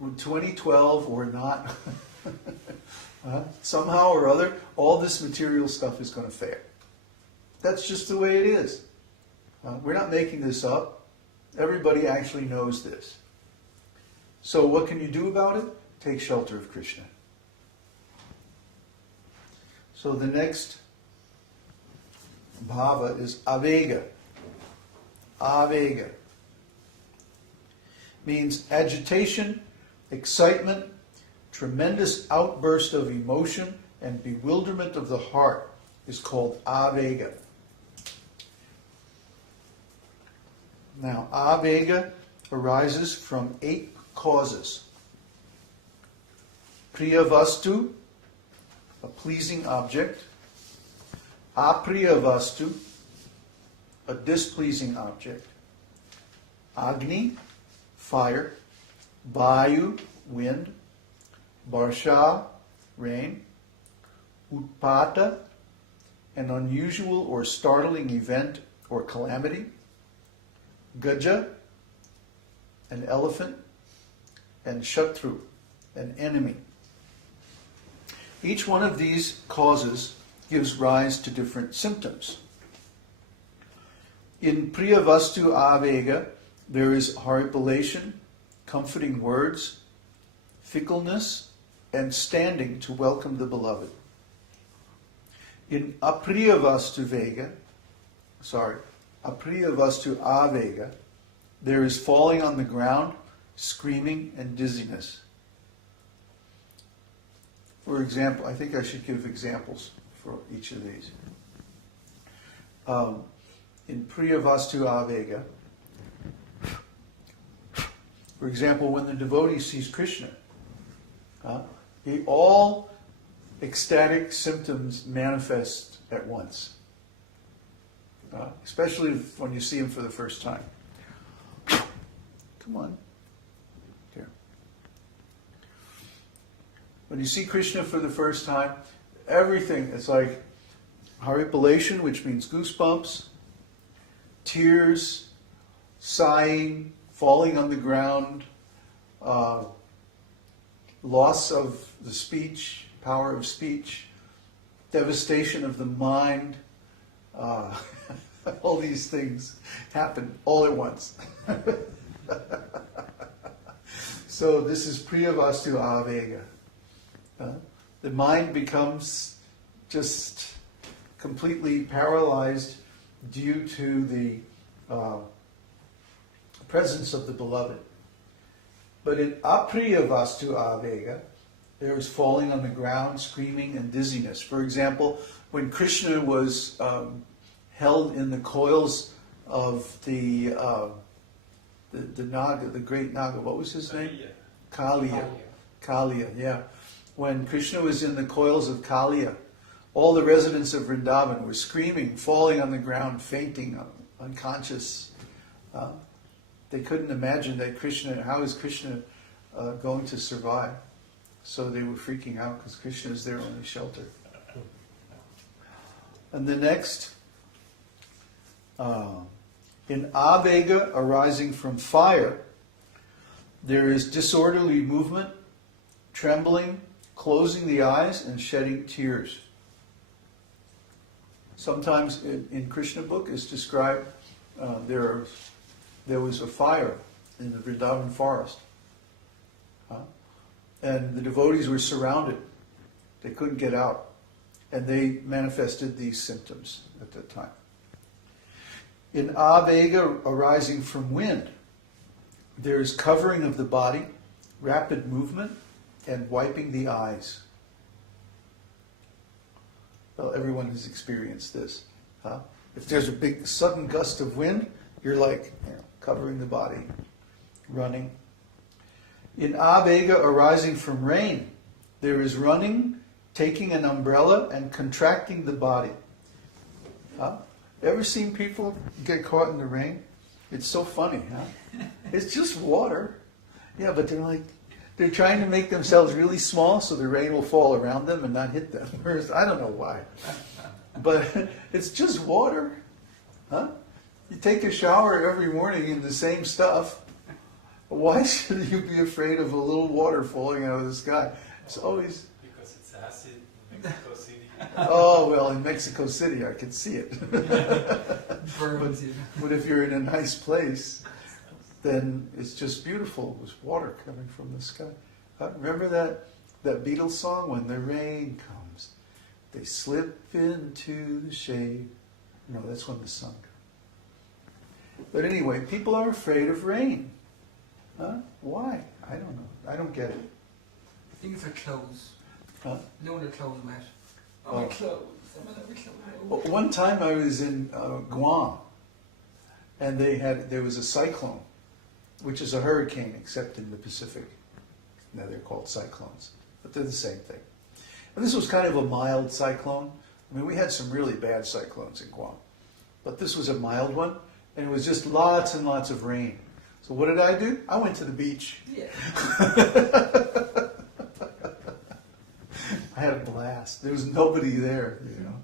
2012 or not, somehow or other, all this material stuff is going to fade. That's just the way it is. We're not making this up. Everybody actually knows this. So what can you do about it? Take shelter of Krishna. So the next bhava is āvega. Āvega means agitation, excitement, tremendous outburst of emotion, and bewilderment of the heart is called āvega. Now, āvega arises from 8 causes. Priya vastu, a pleasing object. Apriya vastu, a displeasing object. Agni, fire. Vayu, wind. Barsha, rain. Utpata, an unusual or startling event or calamity. Gaja, an elephant. And Shatru, an enemy. Each one of these causes gives rise to different symptoms. In Priya Vastu Āvega, there is horripilation, comforting words, fickleness, and standing to welcome the beloved. In Apriya Vastu Āvega, there is falling on the ground, screaming, and dizziness. For example, I think I should give examples for each of these. In Priya Vastu Āvega, for example, when the devotee sees Krishna, all ecstatic symptoms manifest at once. Especially when you see him for the first time. Come on. Here. When you see Krishna for the first time, everything, it's like horripilation, which means goosebumps, tears, sighing, falling on the ground, loss of the speech, power of speech, devastation of the mind. All these things happen all at once. So this is Priya Vastu Āvega. The mind becomes just completely paralyzed due to the presence of the beloved. But in Apriya Vastu Āvega, there is falling on the ground, screaming, and dizziness. For example, when Krishna was held in the coils of the Naga, the great Naga, what was his name? Kaliya, yeah. When Krishna was in the coils of Kaliya, all the residents of Vrindavan were screaming, falling on the ground, fainting, unconscious. They couldn't imagine that Krishna, how is Krishna going to survive? So they were freaking out because Krishna is their only shelter. And the next, in āvega arising from fire, there is disorderly movement, trembling, closing the eyes, and shedding tears. Sometimes in Krishna book it's described there was a fire in the Vrindavan forest. And the devotees were surrounded. They couldn't get out. And they manifested these symptoms at that time. In āvega arising from wind, there is covering of the body, rapid movement, and wiping the eyes. Well, everyone has experienced this. If there's a big sudden gust of wind, you're like, covering the body, running. In āvega arising from rain, there is running, taking an umbrella, and contracting the body. Ever seen people get caught in the rain? It's so funny, huh? It's just water. Yeah, but they're trying to make themselves really small so the rain will fall around them and not hit them. I don't know why. But it's just water. You take a shower every morning in the same stuff. Why should you be afraid of a little water falling out of the sky? It's always... Because it's acid in Mexico City. Oh, well, in Mexico City I could see it. Burns you. But if you're in a nice place, then it's just beautiful. There's water coming from the sky. Remember that Beatles song, When the Rain Comes, they slip into the shade. No, that's when the sun comes. But anyway, people are afraid of rain. Huh? Why? I don't know. I don't get it. I think it's our clothes. Huh? No wonder clothes wet. Oh. My clothes. Well, one time I was in Guam, and there was a cyclone, which is a hurricane except in the Pacific. Now they're called cyclones, but they're the same thing. And this was kind of a mild cyclone. I mean, we had some really bad cyclones in Guam, but this was a mild one, and it was just lots and lots of rain. So what did I do? I went to the beach. Yeah. I had a blast. There was nobody there, you know.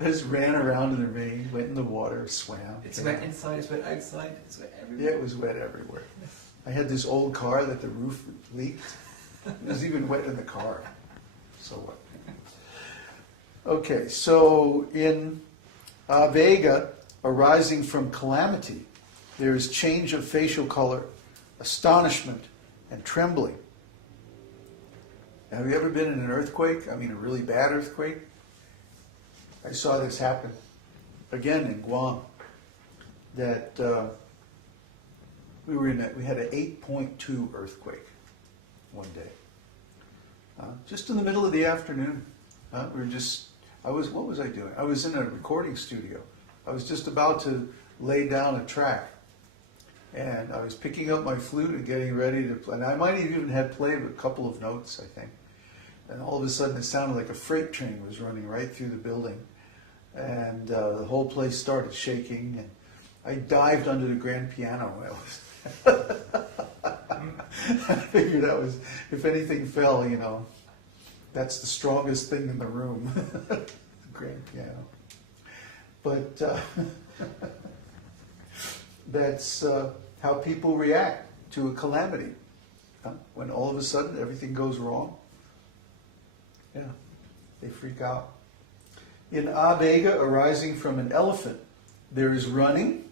I just ran around in the rain, went in the water, swam. It's wet inside, it's wet outside, it's wet everywhere. Yeah, it was wet everywhere. I had this old car that the roof leaked. It was even wet in the car. So what? Okay, so in āvega, arising from calamity, there is change of facial color, astonishment, and trembling. Have you ever been in an earthquake? I mean, a really bad earthquake? I saw this happen again in Guam. That we had an 8.2 earthquake one day, just in the middle of the afternoon. What was I doing? I was in a recording studio. I was just about to lay down a track, and I was picking up my flute and getting ready to play. And I might have even had played a couple of notes, I think. And all of a sudden, it sounded like a freight train was running right through the building, and the whole place started shaking. And I dived under the grand piano. I figured that was, if anything fell, you know, that's the strongest thing in the room, the grand piano. But that's how people react to a calamity. When all of a sudden everything goes wrong, yeah, they freak out. In āvega, arising from an elephant, there is running,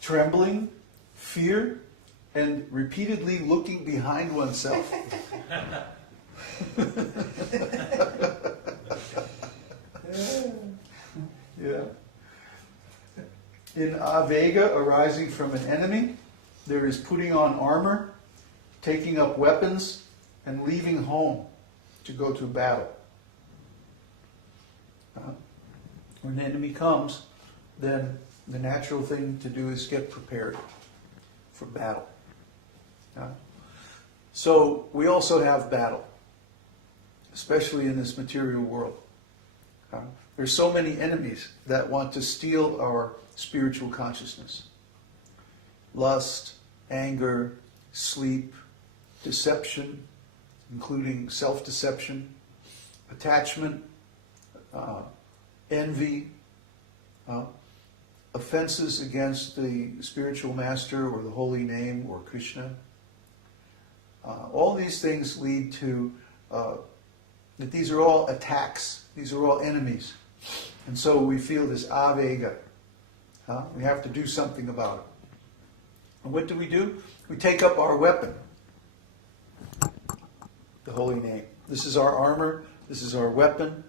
trembling, fear, and repeatedly looking behind oneself. Yeah. In āvega, arising from an enemy, there is putting on armor, taking up weapons, and leaving home to go to battle. When the enemy comes, then the natural thing to do is get prepared for battle. So we also have battle, especially in this material world. There's so many enemies that want to steal our spiritual consciousness. Lust, anger, sleep, deception, including self-deception, attachment, envy, offenses against the spiritual master or the holy name or Krishna. All these things lead to that these are all attacks. These are all enemies. And so we feel this āvega. We have to do something about it. And what do? We take up our weapon, the holy name. This is our armor. This is our weapon.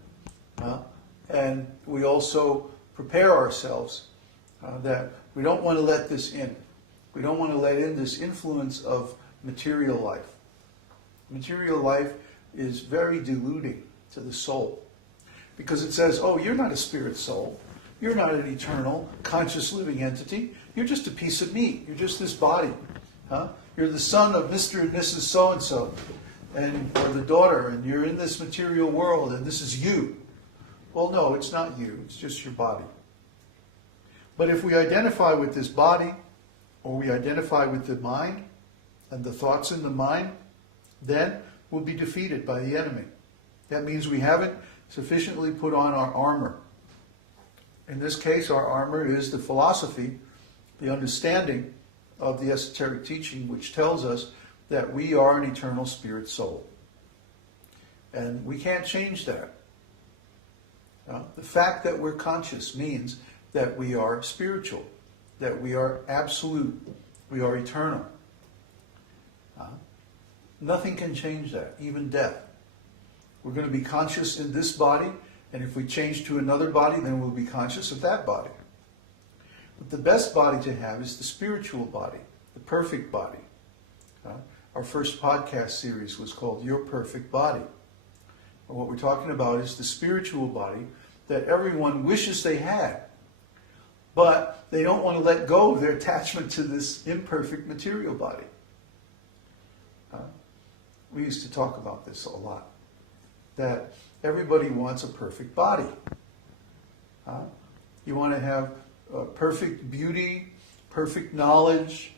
And we also prepare ourselves that we don't want to let this in. We don't want to let in this influence of material life. Material life is very deluding to the soul because it says, oh, you're not a spirit soul. You're not an eternal, conscious living entity. You're just a piece of meat. You're just this body. You're the son of Mr. and Mrs. So-and-so, or the daughter, and you're in this material world, and this is you. Well, no, it's not you. It's just your body. But if we identify with this body, or we identify with the mind, and the thoughts in the mind, then we'll be defeated by the enemy. That means we haven't sufficiently put on our armor. In this case, our armor is the philosophy, the understanding of the esoteric teaching, which tells us that we are an eternal spirit soul. And we can't change that. The fact that we're conscious means that we are spiritual, that we are absolute, we are eternal. Nothing can change that, even death. We're going to be conscious in this body, and if we change to another body, then we'll be conscious of that body. But the best body to have is the spiritual body, the perfect body. Our first podcast series was called Your Perfect Body. And what we're talking about is the spiritual body that everyone wishes they had, but they don't want to let go of their attachment to this imperfect material body. We used to talk about this a lot, that everybody wants a perfect body. You want to have perfect beauty, perfect knowledge,